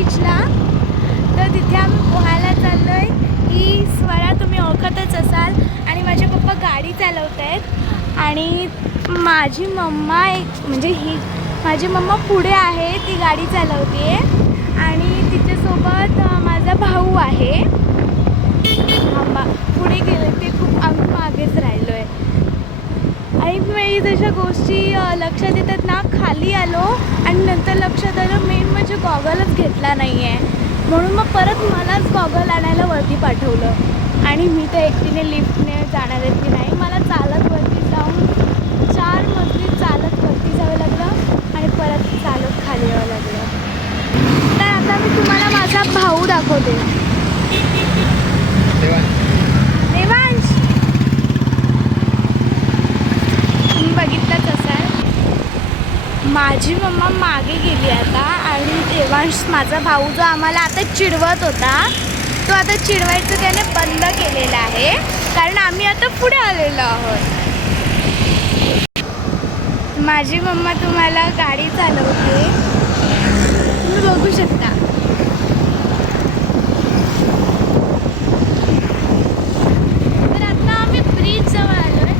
बीचला. तर तिथे आम्ही पोहायला चाललो आहे. ही स्वरा तुम्ही ओळखतच असाल. आणि माझे पप्पा गाडी चालवत आहेत. आणि माझी मम्मा माझी मम्मा पुढे आहे, ती गाडी चालवते आहे. आणि तिच्यासोबत माझा भाऊ आहे. पुढे गेले ते खूप आम्ही मागेच राहिलो आहे. ऐक वेळी तशा गोष्टी लक्षात येतात ना. खाली आलो आणि नंतर लक्षात आलं मेन म्हणजे गॉगलच घेतला नाही आहे. म्हणून मग परत मलाच गॉगल आणायला वरती पाठवलं. आणि मी तर एकटीने लिफ्टने जाणार आहे की नाही. मला चालत वरती जाऊन 4 मजली चालत वरती जावं लागलं आणि परत चालत खाली यावं लागलं. तर आता मी तुम्हाला माझा भाऊ दाखवते. देवांश, तुम्ही बघितलंच असाल. माझी मम्मा मागे गेली आता. आणि देवांश माझा भाऊ जो आम्हाला आता चिडवत होता, तो आता चिडवायचं त्याने बंद केलेलं आहे. कारण आम्ही आता पुढे आलेलो आहोत. माझी मम्मा तुम्हाला गाडी चालवते, तुम्ही बघू शकता. तर आता आम्ही ब्रिज जवळ आलो आहे.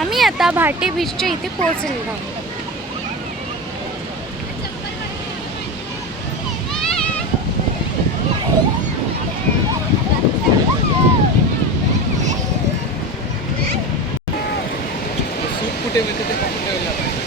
आम्ही आता भाटे बीचच्या इथे पोहोचलेलो आहोत. कुठे मिळते ते पाहून ठेवलं पाहिजे.